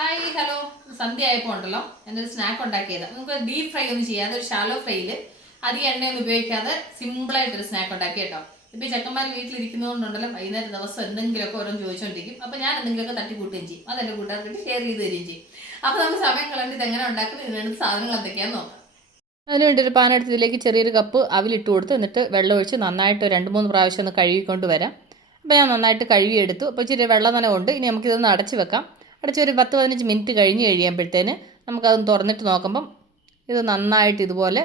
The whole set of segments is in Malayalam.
Hi hello. സന്ധ്യ ആയപ്പോൾ ഉണ്ടല്ലോ. എന്നൊരു സ്നാക്ക് ഉണ്ടാക്കിയത്. നമുക്ക് ഡീപ് ഫ്രൈ ഒന്നും ചെയ്യാതെ ഒരു ഷാലോ ഫ്രൈയിൽ അധികം എണ്ണയൊന്നും ഉപയോഗിക്കാതെ സിമ്പിളായിട്ടൊരു സ്നാക്ക് ഉണ്ടാക്കി കേട്ടോ. ഇപ്പം ഈ ചെക്കന്മാർ വീട്ടിലിരിക്കുന്നതുകൊണ്ടുണ്ടല്ലോ വൈകുന്നേരം ദിവസം എന്തെങ്കിലുമൊക്കെ ഓരോ ചോദിച്ചുകൊണ്ടിരിക്കും അപ്പം ഞാൻ എന്തെങ്കിലുമൊക്കെ തട്ടിക്കൂട്ടുകയും ചെയ്യും. അതെന്റെ കൂട്ടുകാർക്ക് ഷെയർ ചെയ്ത് തരികയും ചെയ്യും. അപ്പോൾ നമുക്ക് സമയം ഇത് എങ്ങനെ ഉണ്ടാക്കുന്നത് ഇതിനുള്ള സാധനങ്ങൾ എന്തൊക്കെയാണെന്ന് നോക്കാം. അതിനുവേണ്ടി ഒരു പാൻ എടുത്ത് ഇതിലേക്ക് ചെറിയൊരു കപ്പ് അവിലിട്ട് കൊടുത്ത് എന്നിട്ട് വെള്ളം ഒഴിച്ച് നന്നായിട്ട് രണ്ട് മൂന്ന് പ്രാവശ്യം ഒന്ന് കഴുകിക്കൊണ്ട് വരാം. അപ്പോൾ ഞാൻ നന്നായിട്ട് കഴുകിയെടുത്തു. അപ്പോൾ ഇച്ചിരി വെള്ളം തന്നെ ഉണ്ട്. ഇനി നമുക്കിതൊന്ന് അടച്ച് വെക്കാം. അടച്ച് ഒരു പത്ത് പതിനഞ്ച് മിനിറ്റ് കഴിഞ്ഞ് കഴിയുമ്പോഴത്തേന് നമുക്കതൊന്ന് തുറന്നിട്ട് നോക്കുമ്പം ഇത് നന്നായിട്ട് ഇതുപോലെ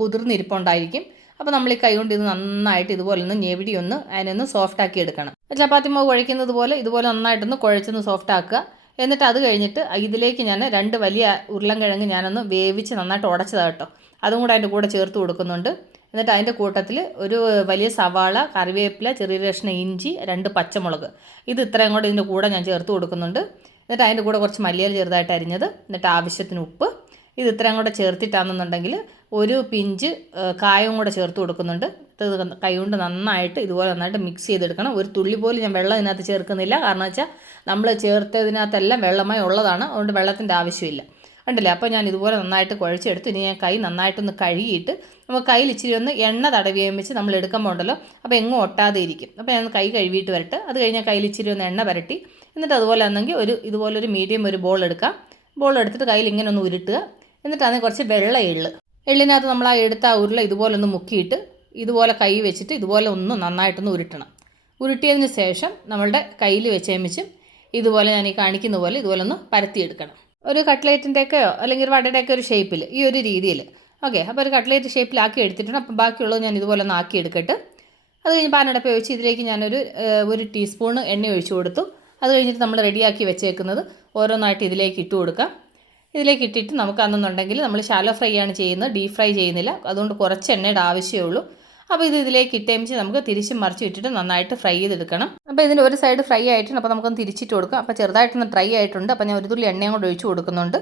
കുതിർന്നിരിപ്പുണ്ടായിരിക്കും. അപ്പോൾ നമ്മൾ ഈ കൈ കൊണ്ട് ഇത് നന്നായിട്ട് ഇതുപോലെ ഒന്ന് ഞെവിടി ഒന്ന് അതിനൊന്ന് സോഫ്റ്റ് ആക്കി എടുക്കണം. ചപ്പാത്തി മാവ് കുഴയ്ക്കുന്നത് പോലെ ഇതുപോലെ നന്നായിട്ടൊന്ന് കുഴച്ചൊന്ന് സോഫ്റ്റ് ആക്കുക. എന്നിട്ട് അത് കഴിഞ്ഞിട്ട് ഇതിലേക്ക് ഞാൻ രണ്ട് വലിയ ഉരുളൻ കിഴങ്ങ് ഞാനൊന്ന് വേവിച്ച് നന്നായിട്ട് ഉടച്ചതാട്ടോ അതും കൂടെ അതിന്റെ കൂടെ ചേർത്ത് കൊടുക്കുന്നുണ്ട്. എന്നിട്ട് അതിന്റെ കൂട്ടത്തിൽ ഒരു വലിയ സവാള കറിവേപ്പില ചെറിയ കഷ്ണം ഇഞ്ചി രണ്ട് പച്ചമുളക്. ഇത് ഇത്രയും കൂടെ ഇതിന്റെ കൂടെ ഞാൻ ചേർത്ത് കൊടുക്കുന്നുണ്ട്. എന്നിട്ട് അതിന്റെ കൂടെ കുറച്ച് മല്ലിയില ചെറുതായിട്ട് അരിഞ്ഞത് എന്നിട്ട് ആവശ്യത്തിന് ഉപ്പ്. ഇത് ഇത്രയും കൂടെ ചേർത്തിട്ടാണെന്നുണ്ടെങ്കിൽ ഒരു പിഞ്ച് കായവും കൂടെ ചേർത്ത് കൊടുക്കുന്നുണ്ട്. ഇത് കൈ കൊണ്ട് നന്നായിട്ട് ഇതുപോലെ നന്നായിട്ട് മിക്സ് ചെയ്തെടുക്കണം. ഒരു തുള്ളി പോലും ഞാൻ വെള്ളം ഇതിനകത്ത് ചേർക്കുന്നില്ല. കാരണം വെച്ചാൽ നമ്മൾ ചേർത്തതിനകത്തെല്ലാം വെള്ളമായി ഉള്ളതാണ്. അതുകൊണ്ട് വെള്ളത്തിന്റെ ആവശ്യമില്ല. ഉണ്ടല്ലേ അപ്പോൾ ഞാൻ ഇതുപോലെ നന്നായിട്ട് കുഴച്ചെടുത്ത് ഇനി ഞാൻ കൈ നന്നായിട്ടൊന്ന് കഴുകിയിട്ട് നമുക്ക് കയ്യിൽ ഇച്ചിരി ഒന്ന് എണ്ണ തടവിയും വെച്ച് നമ്മൾ എടുക്കുമ്പോൾ ഉണ്ടല്ലോ അപ്പോൾ എങ്ങും ഒട്ടാതെ ഇരിക്കും. അപ്പോൾ ഞാൻ കൈ കഴുകിയിട്ട് വരട്ടെ. അത് കഴിഞ്ഞാൽ കയ്യിൽ ഇച്ചിരി ഒന്ന് എണ്ണ വരട്ടി എന്നിട്ട് അതുപോലെ ആണെങ്കിൽ ഒരു ഇതുപോലെ ഒരു മീഡിയം ഒരു ബോൾ എടുക്കാം. ബോൾ എടുത്തിട്ട് കയ്യിൽ ഇങ്ങനെ ഒന്ന് ഉരുട്ടുക. എന്നിട്ട് അതിന് കുറച്ച് വെള്ള എള്ള്. എള്ളിനകത്ത് നമ്മൾ ആ എടുത്ത ആ ഉരുള ഇതുപോലെ ഒന്ന് മുക്കിയിട്ട് ഇതുപോലെ കൈ വെച്ചിട്ട് ഇതുപോലെ ഒന്ന് നന്നായിട്ടൊന്ന് ഉരുട്ടണം. ഉരുട്ടിയതിന് ശേഷം നമ്മളുടെ കയ്യിൽ വെച്ചേമിച്ചും ഇതുപോലെ ഞാൻ ഈ കാണിക്കുന്ന പോലെ ഇതുപോലെ ഒന്ന് പരത്തിയെടുക്കണം. ഒരു കട്ട്ലേറ്റിന്റെയൊക്കെയോ അല്ലെങ്കിൽ ഒരു വടയുടെയൊക്കെ ഒരു ഷേപ്പിൽ ഈ ഒരു രീതിയിൽ ഓക്കെ അപ്പോൾ ഒരു കട്ട്ലേറ്റ് ഷേപ്പിലാക്കി എടുത്തിട്ടുണ്ട്. അപ്പം ബാക്കിയുള്ളത് ഞാൻ ഇതുപോലെ ഒന്ന് ആക്കി എടുക്കട്ടെ. അത് കഴിഞ്ഞ് പാനടപ്പ് ഒഴിച്ച് ഇതിലേക്ക് ഞാനൊരു ഒരു ടീസ്പൂണ് എണ്ണ ഒഴിച്ചു കൊടുത്തു. അത് കഴിഞ്ഞിട്ട് നമ്മൾ റെഡിയാക്കി വെച്ചേക്കുന്നത് ഓരോന്നായിട്ട് ഇതിലേക്ക് ഇട്ട് കൊടുക്കാം. ഇതിലേക്ക് ഇട്ടിട്ട് നമുക്ക് അന്നെന്നുണ്ടെങ്കിൽ നമ്മൾ ഷാലോ ഫ്രൈ ആണ് ചെയ്യുന്നത് ഡീപ് ഫ്രൈ ചെയ്യുന്നില്ല. അതുകൊണ്ട് കുറച്ച് എണ്ണയുടെ ആവശ്യമേ ഉള്ളൂ അപ്പോൾ ഇത് ഇതിലേക്ക് ഇട്ടേമിച്ച് നമുക്ക് തിരിച്ചും മറിച്ച് ഇട്ടിട്ട് നന്നായിട്ട് ഫ്രൈ ചെയ്തെടുക്കണം. അപ്പോൾ ഇതിന്റെ ഒരു സൈഡ് ഫ്രൈ ആയിട്ടുണ്ട്. അപ്പോൾ നമുക്കൊന്ന് തിരിച്ചിട്ട് കൊടുക്കാം. അപ്പോൾ ചെറുതായിട്ടൊന്ന് ഡ്രൈ ആയിട്ടുണ്ട്. അപ്പോൾ ഞാൻ ഒരു തുള്ളി എണ്ണയും കൂടെ ഒഴിച്ച് കൊടുക്കുന്നുണ്ട്.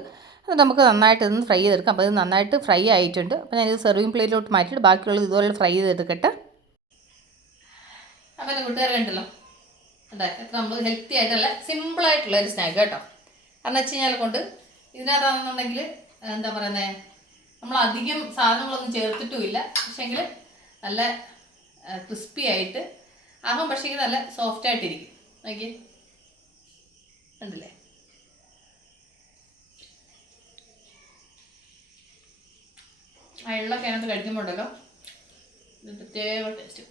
അത് നമുക്ക് നന്നായിട്ട് ഇതൊന്ന് ഫ്രൈ ചെയ്തെടുക്കാം. അപ്പോൾ ഇത് നന്നായിട്ട് ഫ്രൈ ആയിട്ടുണ്ട്. അപ്പോൾ ഞാനിത് സെർവിങ് പ്ലേറ്റിലോട്ട് മാറ്റിയിട്ട് ബാക്കിയുള്ളത് ഇതുപോലെ ഫ്രൈ ചെയ്തെടുക്കട്ടെ. അപ്പോൾ എന്റെ കൂട്ടുകാരെ ഉണ്ടല്ലോ അതെ നമ്മൾ ഹെൽത്തി ആയിട്ടുള്ള സിമ്പിൾ ആയിട്ടുള്ള ഒരു സ്നാക്ക് കേട്ടോ. കാരണം വെച്ച് കഴിഞ്ഞാൽ കൊണ്ട് ഇതിനകത്താണെന്നുണ്ടെങ്കിൽ എന്താ പറയുന്നത് നമ്മൾ അധികം സാധനങ്ങളൊന്നും ചേർത്തിട്ടുമില്ല. പക്ഷേങ്കിൽ നല്ല ക്രിസ്പി ആയിട്ട് ആകും പക്ഷേ നല്ല സോഫ്റ്റ് ആയിട്ടിരിക്കും. നോക്കി ഉണ്ടല്ലേ ആ എള്ളൊക്കെ അതിനകത്ത് കഴിക്കുമ്പോൾ ഉണ്ടല്ലോ ഇത് പ്രത്യേക ടേസ്റ്റ്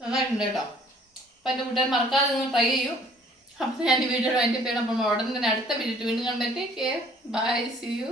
നന്നായിട്ടുണ്ട് കേട്ടോ. അപ്പം എന്റെ കൂട്ടുകാർ മറക്കാതെ നിങ്ങൾ ട്രൈ ചെയ്യൂ. അപ്പം ഞാൻ ഈ വീഡിയോ എന്റെ പേര് അപ്പം ഉടനെ തന്നെ അടുത്ത വീഡിയോ വീണ്ടും കണ്ടിട്ട് ബൈ സി യു